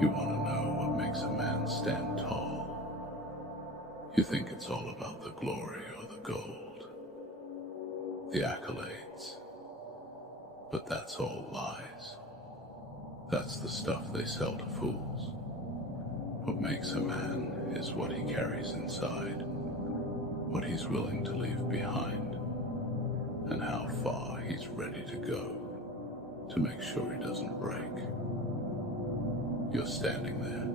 You want to know what makes a man stand tall. You think it's all about the glory or the gold, the accolades. But that's all lies. That's the stuff they sell to fools. What makes a man is what he carries inside, what he's willing to leave behind, and how far he's ready to go to make sure he doesn't break. You're standing there,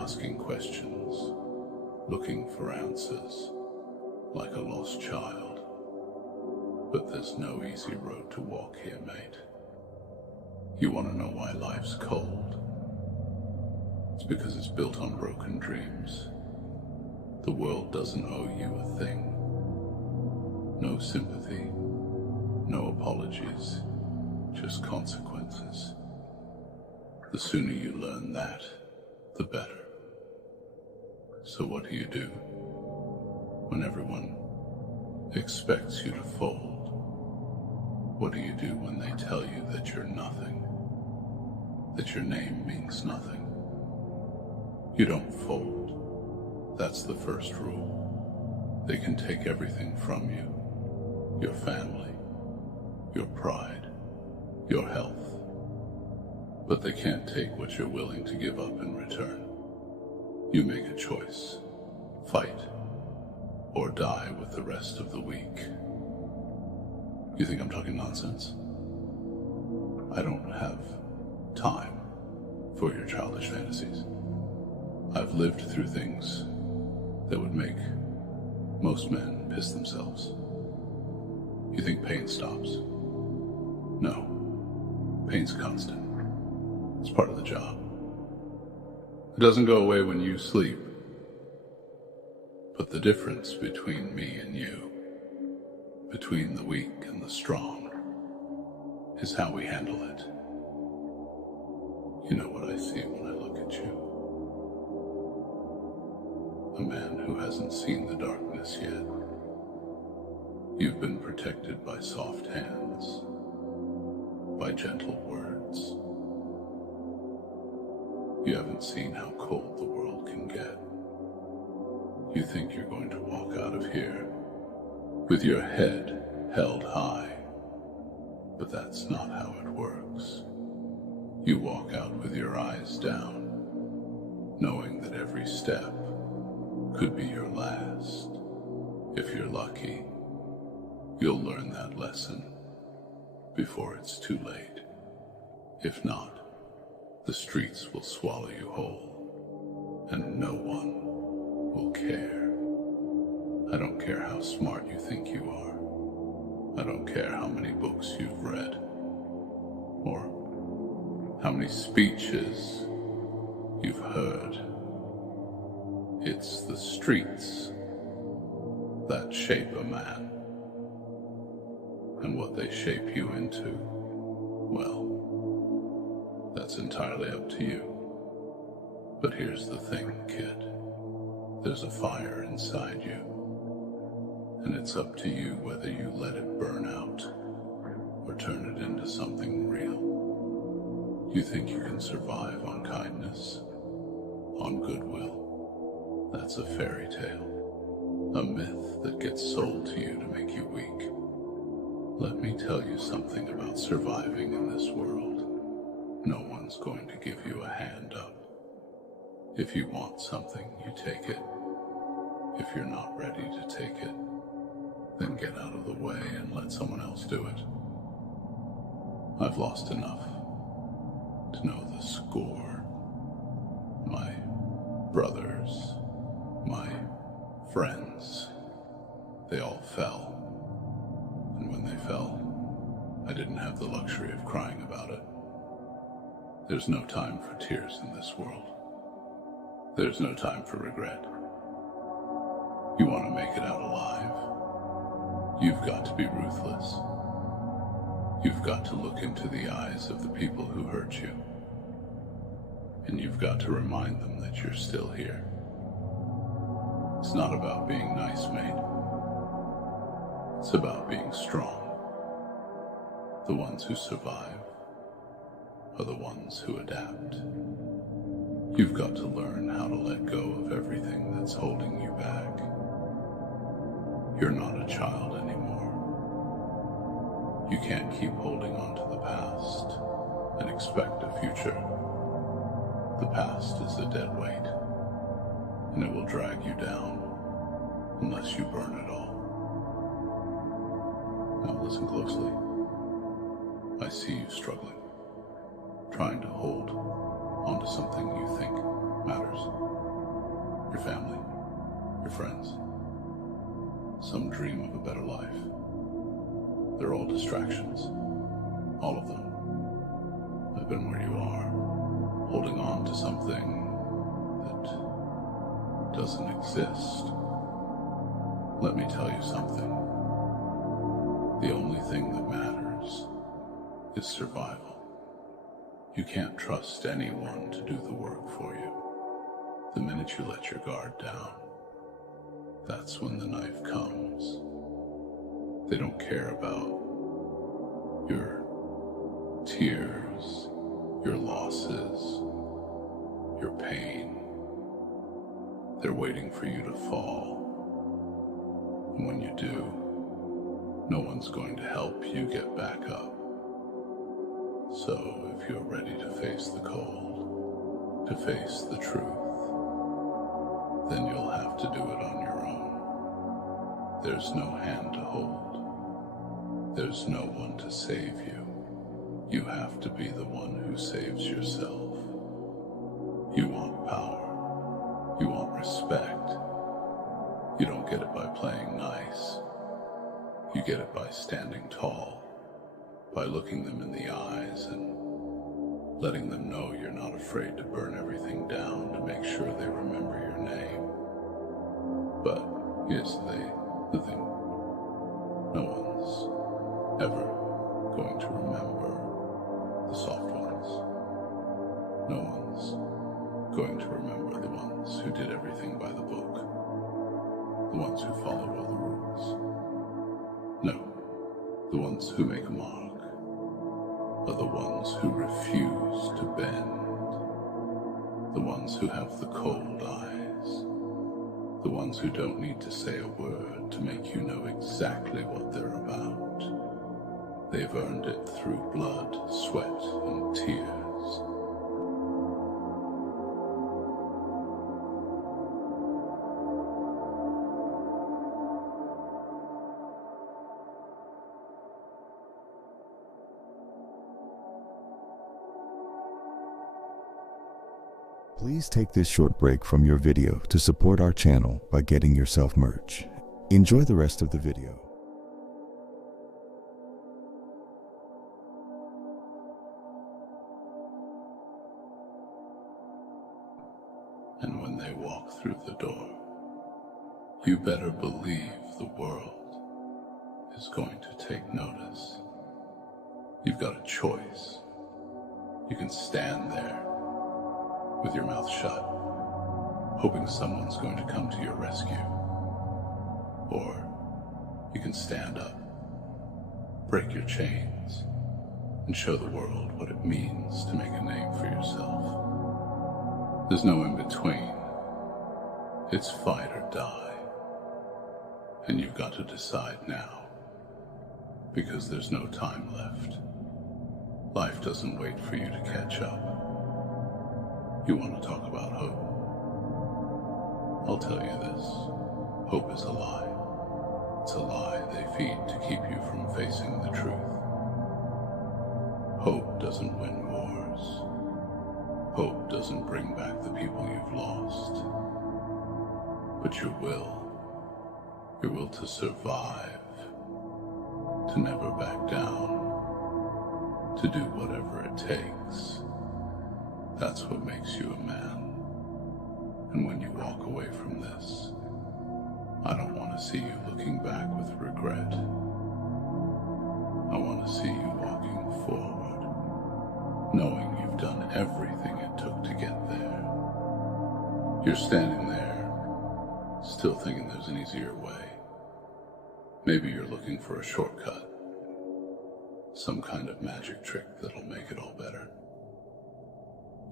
asking questions, looking for answers, like a lost child. But there's no easy road to walk here, mate. You want to know why life's cold? It's because it's built on broken dreams. The world doesn't owe you a thing. No sympathy, no apologies, just consequences. The sooner you learn that, the better. So what do you do when everyone expects you to fold? What do you do when they tell you that you're nothing, that your name means nothing? You don't fold. That's the first rule. They can take everything from you, your family, your pride, your health. But they can't take what you're willing to give up in return. You make a choice. Fight, or die with the rest of the weak. You think I'm talking nonsense? I don't have time for your childish fantasies. I've lived through things that would make most men piss themselves. You think pain stops? No. Pain's constant. It's part of the job. It doesn't go away when you sleep. But the difference between me and you, between the weak and the strong, is how we handle it. You know what I see when I look at you? A man who hasn't seen the darkness yet. You've been protected by soft hands, by gentle words. You haven't seen how cold the world can get. You think you're going to walk out of here with your head held high, but that's not how it works. You walk out with your eyes down, knowing that every step could be your last. If you're lucky, you'll learn that lesson before it's too late. If not, the streets will swallow you whole, and no one will care. I don't care how smart you think you are. I don't care how many books you've read, or how many speeches you've heard. It's the streets that shape a man, and what they shape you into, well, that's entirely up to you. But here's the thing, kid. There's a fire inside you, and it's up to you whether you let it burn out or turn it into something real. You think you can survive on kindness, on goodwill? That's a fairy tale, a myth that gets sold to you to make you weak. Let me tell you something about surviving in this world. No one's going to give you a hand up. If you want something, you take it. If you're not ready to take it, then get out of the way and let someone else do it. I've lost enough to know the score. My brothers, my friends, they all fell. And when they fell, I didn't have the luxury of crying about it. There's no time for tears in this world. There's no time for regret. You want to make it out alive? You've got to be ruthless. You've got to look into the eyes of the people who hurt you. And you've got to remind them that you're still here. It's not about being nice, mate. It's about being strong. The ones who survive are the ones who adapt. You've got to learn how to let go of everything that's holding you back. You're not a child anymore. You can't keep holding on to the past and expect a future. The past is a dead weight, and it will drag you down unless you burn it all. Now listen closely. I see you struggling, trying to hold onto something you think matters. Your family, your friends, some dream of a better life. They're all distractions, all of them. I've been where you are, holding on to something that doesn't exist. Let me tell you something. The only thing that matters is survival. You can't trust anyone to do the work for you. The minute you let your guard down, that's when the knife comes. They don't care about your tears, your losses, your pain. They're waiting for you to fall. And when you do, no one's going to help you get back up. So if you're ready to face the cold, to face the truth, then you'll have to do it on your own. There's no hand to hold. There's no one to save you. You have to be the one who saves yourself. You want power. You want respect. You don't get it by playing nice. You get it by standing tall, by looking them in the eyes and letting them know you're not afraid to burn everything down to make sure they remember your name. But here's the thing. No one's ever going to remember the soft ones. No one's going to remember the ones who did everything by the book, the ones who followed all the rules. No, the ones who make a mark are the ones who refuse to bend, the ones who have the cold eyes, the ones who don't need to say a word to make you know exactly what they're about. They've earned it through blood, sweat, and tears. Please take this short break from your video to support our channel by getting yourself merch. Enjoy the rest of the video. And when they walk through the door, you better believe the world is going to take notice. You've got a choice. You can stand there with your mouth shut, hoping someone's going to come to your rescue. Or you can stand up, break your chains, and show the world what it means to make a name for yourself. There's no in between. It's fight or die. And you've got to decide now, because there's no time left. Life doesn't wait for you to catch up. You want to talk about hope? I'll tell you this. Hope is a lie. It's a lie they feed to keep you from facing the truth. Hope doesn't win wars. Hope doesn't bring back the people you've lost. But your will to survive, to never back down, to do whatever it takes. That's what makes you a man. And when you walk away from this, I don't want to see you looking back with regret. I want to see you walking forward, knowing you've done everything it took to get there. You're standing there, still thinking there's an easier way. Maybe you're looking for a shortcut, some kind of magic trick that'll make it all better.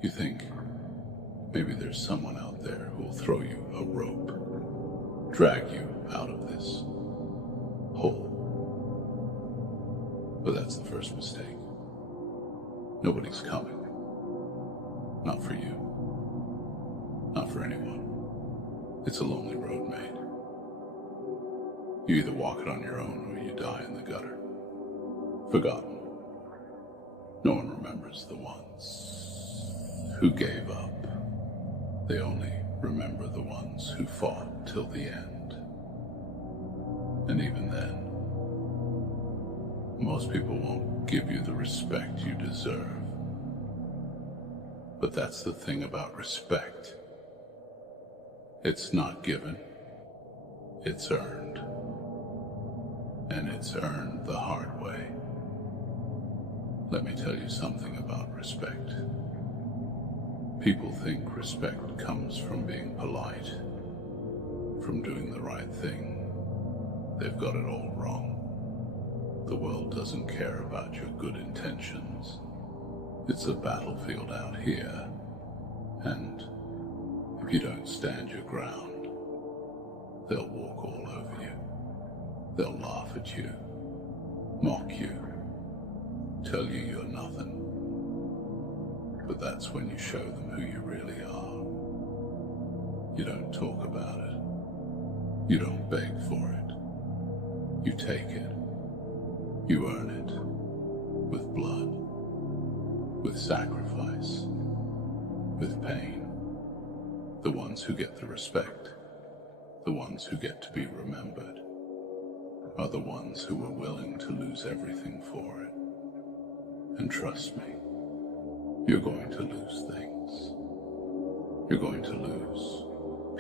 You think maybe there's someone out there who will throw you a rope, drag you out of this hole. But that's the first mistake. Nobody's coming. Not for you. Not for anyone. It's a lonely road, mate. You either walk it on your own or you die in the gutter. Forgotten. No one remembers the ones who gave up. They only remember the ones who fought till the end. And even then, most people won't give you the respect you deserve. But that's the thing about respect. It's not given, it's earned. And it's earned the hard way. Let me tell you something about respect. People think respect comes from being polite, from doing the right thing. They've got it all wrong. The world doesn't care about your good intentions. It's a battlefield out here, and if you don't stand your ground, they'll walk all over you. They'll laugh at you, mock you, tell you you're nothing. But that's when you show them who you really are. You don't talk about it. You don't beg for it. You take it. You earn it. With blood. With sacrifice. With pain. The ones who get the respect, the ones who get to be remembered, are the ones who are willing to lose everything for it. And trust me, you're going to lose things. You're going to lose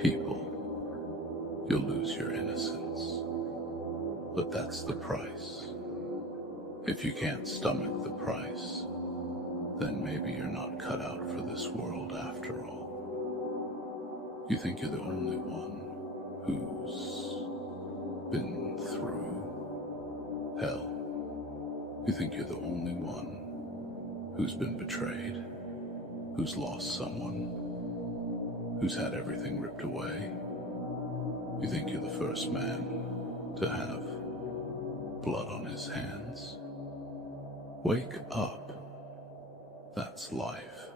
people. You'll lose your innocence. But that's the price. If you can't stomach the price, then maybe you're not cut out for this world after all. You think you're the only one who's been through hell. You think you're the only one who's been betrayed, who's lost someone, who's had everything ripped away. You think you're the first man to have blood on his hands. Wake up. That's life.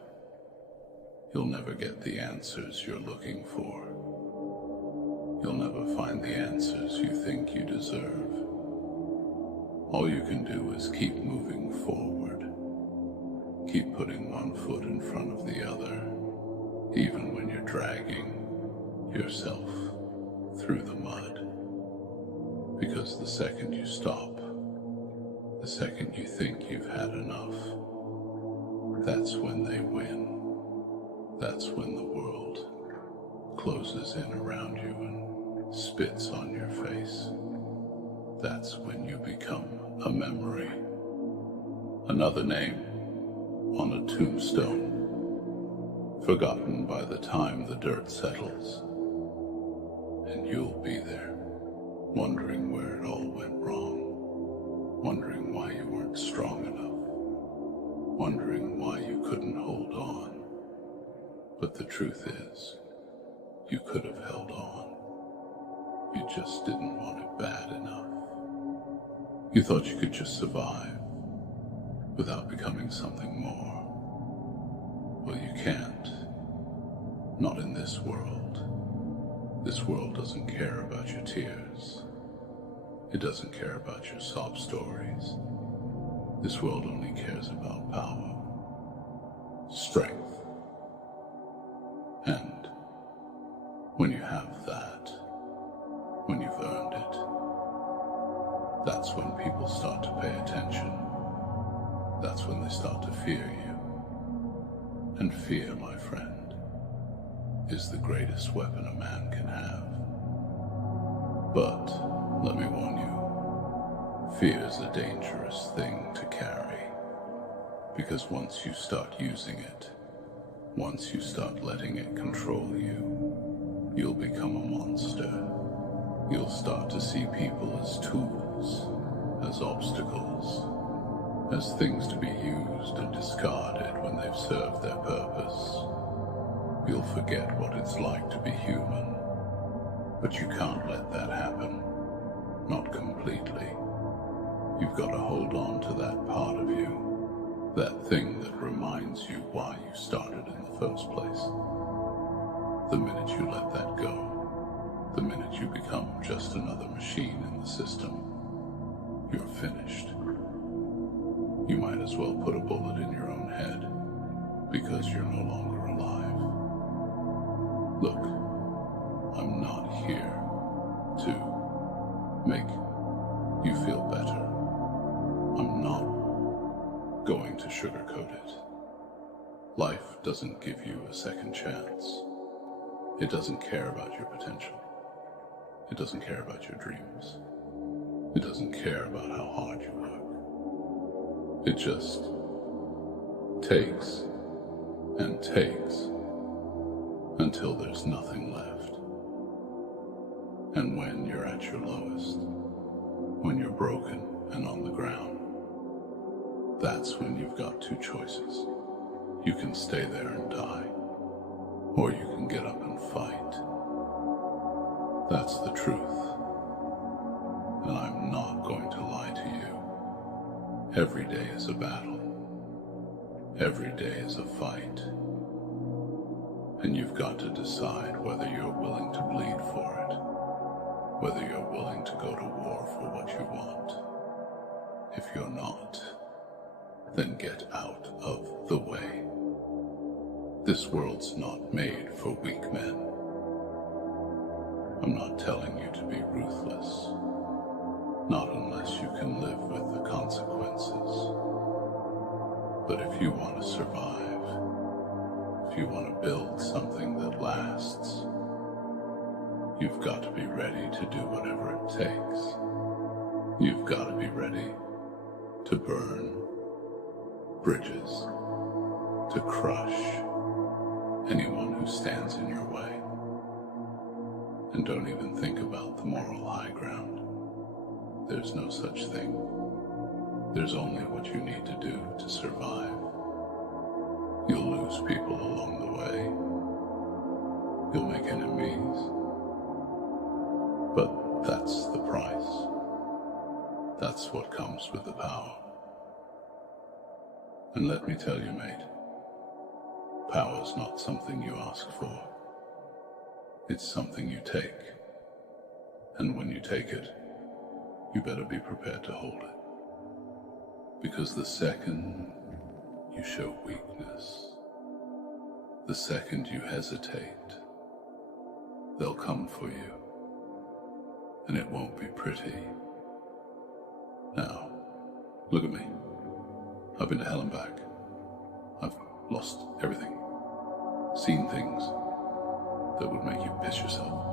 You'll never get the answers you're looking for. You'll never find the answers you think you deserve. All you can do is keep moving forward. Keep putting one foot in front of the other, even when you're dragging yourself through the mud. Because the second you stop, the second you think you've had enough, that's when they win. That's when the world closes in around you and spits on your face. That's when you become a memory. Another name on a tombstone, forgotten by the time the dirt settles. And you'll be there, wondering where it all went wrong, wondering why you weren't strong enough, wondering why you couldn't hold on. But the truth is, you could have held on. You just didn't want it bad enough. You thought you could just survive without becoming something more. Well, you can't. Not in this world. This world doesn't care about your tears. It doesn't care about your sob stories. This world only cares about power, strength. And when you have that, when you've earned it, that's when people start to pay attention. That's when they start to fear you. And fear, my friend, is the greatest weapon a man can have. But, let me warn you, fear is a dangerous thing to carry. Because once you start using it, once you start letting it control you, you'll become a monster. You'll start to see people as tools, as obstacles, as things to be used and discarded when they've serve their purpose, you'll forget what it's like to be human. But you can't let that happen. Not completely. You've got to hold on to that part of you, that thing that reminds you why you started in the first place. The minute you let that go, the minute you become just another machine in the system, you're finished. You might as well put a bullet in your own head, because you're no longer alive. Look, I'm not here to make you feel better. I'm not going to sugarcoat it. Life doesn't give you a second chance. It doesn't care about your potential. It doesn't care about your dreams. It doesn't care about how hard you work. It just takes and takes until there's nothing left. And when you're at your lowest, when you're broken and on the ground, that's when you've got two choices. You can stay there and die, or you can get up and fight. That's the truth. And I'm not going to lie to you. Every day is a battle. Every day is a fight. And you've got to decide whether you're willing to bleed for it, whether you're willing to go to war for what you want. If you're not, then get out of the way. This world's not made for weak men. I'm not telling you to be ruthless, not unless you can live with the consequences. But if you want to survive, if you want to build something that lasts, you've got to be ready to do whatever it takes. You've got to be ready to burn bridges, to crush anyone who stands in your way. And don't even think about the moral high ground. There's no such thing. There's only what you need to do to survive. You'll lose people along the way. You'll make enemies. But that's the price. That's what comes with the power. And let me tell you, mate, power's not something you ask for. It's something you take. And when you take it, you better be prepared to hold it. Because the second you show weakness, the second you hesitate, they'll come for you. And it won't be pretty. Now, look at me. I've been to hell and back. I've lost everything. Seen things that would make you piss yourself.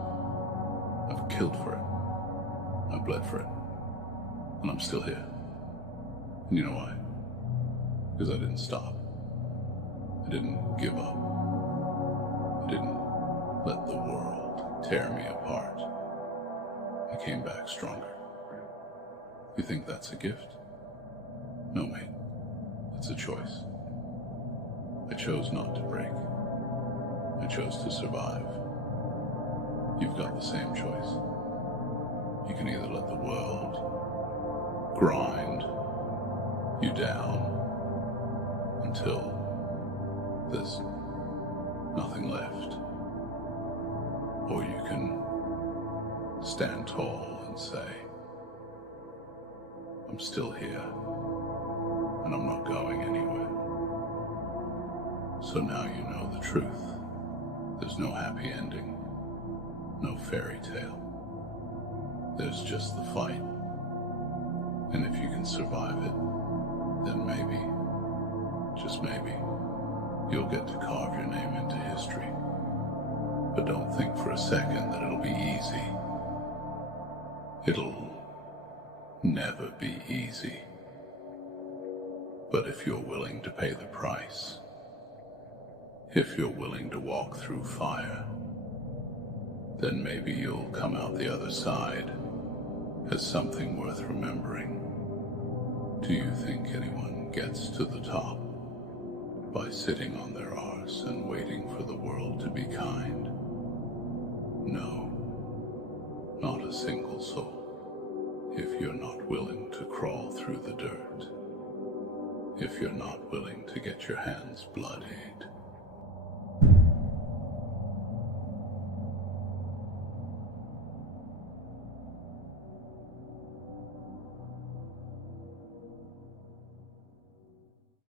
I've killed for it. I've bled for it. And I'm still here. And you know why? Because I didn't stop. I didn't give up. I didn't let the world tear me apart. I came back stronger. You think that's a gift? No, mate. It's a choice. I chose not to break. I chose to survive. You've got the same choice. You can either let the world grind you down until there's nothing left, or you can stand tall and say, I'm still here, and I'm not going anywhere. So now you know the truth. There's no happy ending, no fairy tale. There's just the fight. And if you can survive it, then maybe, just maybe, you'll get to carve your name into history. But don't think for a second that it'll be easy. It'll never be easy. But if you're willing to pay the price, if you're willing to walk through fire, then maybe you'll come out the other side as something worth remembering. Do you think anyone gets to the top by sitting on their arse and waiting for the world to be kind. No, not a single soul, if you're not willing to crawl through the dirt, if you're not willing to get your hands bloodied